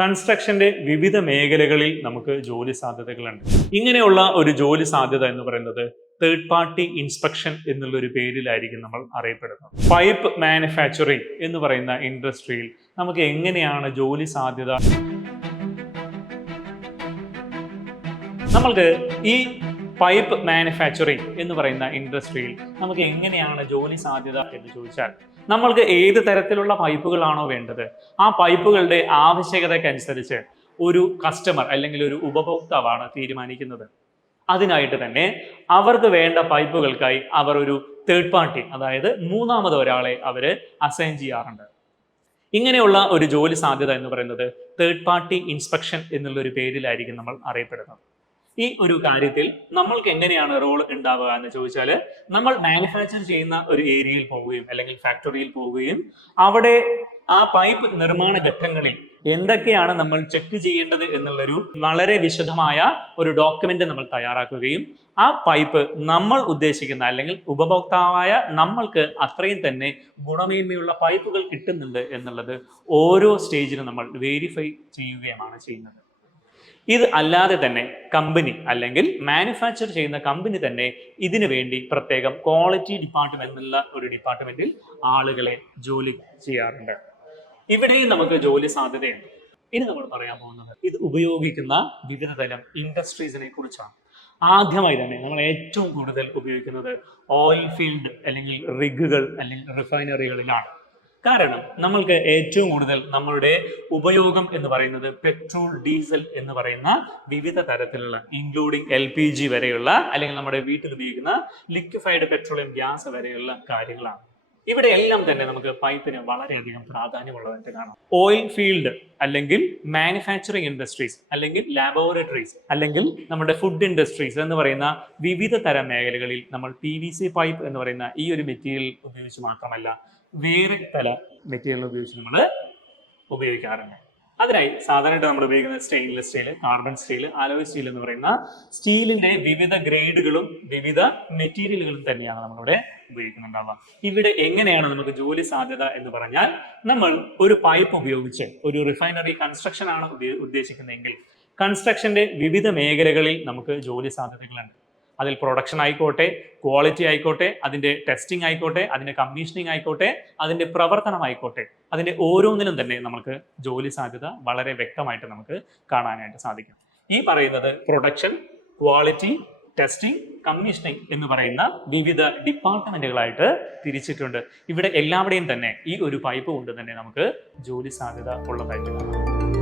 കൺസ്ട്രക്ഷന്റെ വിവിധ മേഖലകളിൽ നമുക്ക് ജോലി സാധ്യതകളുണ്ട്. ഇങ്ങനെയുള്ള ഒരു ജോലി സാധ്യത എന്ന് പറയുന്നത് തേർഡ് പാർട്ടി ഇൻസ്പെക്ഷൻ എന്നുള്ള ഒരു പേരിലായിരിക്കും നമ്മൾ അറിയപ്പെടുന്നത്. പൈപ്പ് മാനുഫാക്ചറിംഗ് എന്ന് പറയുന്ന ഇൻഡസ്ട്രിയിൽ നമുക്ക് എങ്ങനെയാണ് ജോലി സാധ്യത? നമ്മൾക്ക് ഈ പൈപ്പ് മാനുഫാക്ചറിംഗ് എന്ന് പറയുന്ന ഇൻഡസ്ട്രിയിൽ നമുക്ക് എങ്ങനെയാണ് ജോലി സാധ്യത എന്ന് ചോദിച്ചാൽ, നമ്മൾക്ക് ഏത് തരത്തിലുള്ള പൈപ്പുകളാണോ വേണ്ടത് ആ പൈപ്പുകളുടെ ആവശ്യകതയ്ക്കനുസരിച്ച് ഒരു കസ്റ്റമർ അല്ലെങ്കിൽ ഒരു ഉപഭോക്താവാണ് തീരുമാനിക്കുന്നത്. അതിനായിട്ട് തന്നെ അവർക്ക് വേണ്ട പൈപ്പുകൾക്കായി അവർ ഒരു തേർഡ് പാർട്ടി, അതായത് മൂന്നാമത് ഒരാളെ അവര് അസൈൻ ചെയ്യാറുണ്ട്. ഇങ്ങനെയുള്ള ഒരു ജോലി സാധ്യത എന്ന് പറയുന്നത് തേർഡ് പാർട്ടി ഇൻസ്പെക്ഷൻ എന്നുള്ള ഒരു പേരിലായിരിക്കും നമ്മൾ അറിയപ്പെടുന്നത്. ഈ ഒരു കാര്യത്തിൽ നമ്മൾക്ക് എങ്ങനെയാണ് റോൾ ഉണ്ടാവുക എന്ന് ചോദിച്ചാൽ, നമ്മൾ മാനുഫാക്ചർ ചെയ്യുന്ന ഒരു ഏരിയയിൽ പോവുകയും അല്ലെങ്കിൽ ഫാക്ടറിയിൽ പോവുകയും അവിടെ ആ പൈപ്പ് നിർമ്മാണ ഘട്ടങ്ങളിൽ എന്തൊക്കെയാണ് നമ്മൾ ചെക്ക് ചെയ്യേണ്ടത് എന്നുള്ളൊരു വളരെ വിശദമായ ഒരു ഡോക്യുമെന്റ് നമ്മൾ തയ്യാറാക്കുകയും ആ പൈപ്പ് നമ്മൾ ഉദ്ദേശിക്കുന്ന അല്ലെങ്കിൽ ഉപഭോക്താവായ നമ്മൾക്ക് അത്രയും തന്നെ ഗുണമേന്മയുള്ള പൈപ്പുകൾ കിട്ടുന്നുണ്ട് എന്നുള്ളത് ഓരോ സ്റ്റേജിലും നമ്മൾ വെരിഫൈ ചെയ്യുകയാണ് ചെയ്യുന്നത്. ഇത് അല്ലാതെ തന്നെ കമ്പനി അല്ലെങ്കിൽ മാനുഫാക്ചർ ചെയ്യുന്ന കമ്പനി തന്നെ ഇതിനു വേണ്ടി പ്രത്യേകം ക്വാളിറ്റി ഡിപ്പാർട്ട്മെന്റ് എന്നുള്ള ഒരു ഡിപ്പാർട്ട്മെന്റിൽ ആളുകളെ ജോലി ചെയ്യാറുണ്ട്. ഇവിടെയും നമുക്ക് ജോലി സാധ്യതയുണ്ട്. ഇനി നമ്മൾ പറയാൻ പോകുന്നത് ഇത് ഉപയോഗിക്കുന്ന വിവിധ തരം ഇൻഡസ്ട്രീസിനെ കുറിച്ചാണ്. ആദ്യമായി തന്നെ നമ്മൾ ഏറ്റവും കൂടുതൽ ഉപയോഗിക്കുന്നത് ഓയിൽ ഫീൽഡ് അല്ലെങ്കിൽ റിഗുകൾ അല്ലെങ്കിൽ റിഫൈനറികളിലാണ്. കാരണം നമ്മൾക്ക് ഏറ്റവും കൂടുതൽ നമ്മളുടെ ഉപയോഗം എന്ന് പറയുന്നത് പെട്രോൾ, ഡീസൽ എന്ന് പറയുന്ന വിവിധ തരത്തിലുള്ള ഇൻക്ലൂഡിങ് LPG വരെയുള്ള അല്ലെങ്കിൽ നമ്മുടെ വീട്ടിൽ ഉപയോഗിക്കുന്ന ലിക്വിഫൈഡ് പെട്രോളിയം ഗ്യാസ് വരെയുള്ള കാര്യങ്ങളാണ്. ഇവിടെ എല്ലാം തന്നെ നമുക്ക് പൈപ്പിന് വളരെയധികം പ്രാധാന്യമുള്ളതായിട്ട് കാണാം. ഓയിൽ ഫീൽഡ് അല്ലെങ്കിൽ മാനുഫാക്ചറിങ് ഇൻഡസ്ട്രീസ് അല്ലെങ്കിൽ ലാബോറട്ടറീസ് അല്ലെങ്കിൽ നമ്മുടെ ഫുഡ് ഇൻഡസ്ട്രീസ് എന്ന് പറയുന്ന വിവിധ തരം മേഖലകളിൽ നമ്മൾ PVC പൈപ്പ് എന്ന് പറയുന്ന ഈ ഒരു മെറ്റീരിയൽ ഉപയോഗിച്ച് മാത്രമല്ല വേറെ പല മെറ്റീരിയൽ ഉപയോഗിച്ച് നമ്മൾ ഉപയോഗിക്കാറുണ്ട്. അതിനായി സാധാരണയായിട്ട് നമ്മൾ ഉപയോഗിക്കുന്നത് stainless steel, carbon steel, alloy steel എന്ന് പറയുന്ന സ്റ്റീലിന്റെ വിവിധ ഗ്രേഡുകളും വിവിധ മെറ്റീരിയലുകളും തന്നെയാണ് നമ്മളിവിടെ ഉപയോഗിക്കുന്നുണ്ടാവുക. ഇവിടെ എങ്ങനെയാണ് നമുക്ക് ജോലി സാധ്യത എന്ന് പറഞ്ഞാൽ, നമ്മൾ ഒരു പൈപ്പ് ഉപയോഗിച്ച് ഒരു റിഫൈനറി കൺസ്ട്രക്ഷൻ ആണ് ഉദ്ദേശിക്കുന്നതെങ്കിൽ കൺസ്ട്രക്ഷന്റെ വിവിധ മേഖലകളിൽ നമുക്ക് ജോലി സാധ്യതകളുണ്ട്. അതിൽ പ്രൊഡക്ഷൻ ആയിക്കോട്ടെ, ക്വാളിറ്റി ആയിക്കോട്ടെ, അതിന്റെ ടെസ്റ്റിംഗ് ആയിക്കോട്ടെ, അതിന്റെ കമ്മീഷനിങ് ആയിക്കോട്ടെ, അതിന്റെ പ്രവർത്തനമായിക്കോട്ടെ, അതിന്റെ ഓരോന്നിലും തന്നെ നമുക്ക് ജോലി സാധ്യത വളരെ വ്യക്തമായിട്ട് നമുക്ക് കാണാനായിട്ട് സാധിക്കും. ഈ പറയുന്നത് പ്രൊഡക്ഷൻ, ക്വാളിറ്റി, ടെസ്റ്റിംഗ്, കമ്മീഷനിങ് എന്ന് പറയുന്ന വിവിധ ഡിപ്പാർട്ട്മെന്റുകളായിട്ട് തിരിച്ചിട്ടുണ്ട്. ഇവിടെ എല്ലാവരുടെയും തന്നെ ഈ ഒരു പൈപ്പ് കൊണ്ട് തന്നെ നമുക്ക് ജോലി സാധ്യത ഉള്ളതായിട്ട് കാണാം.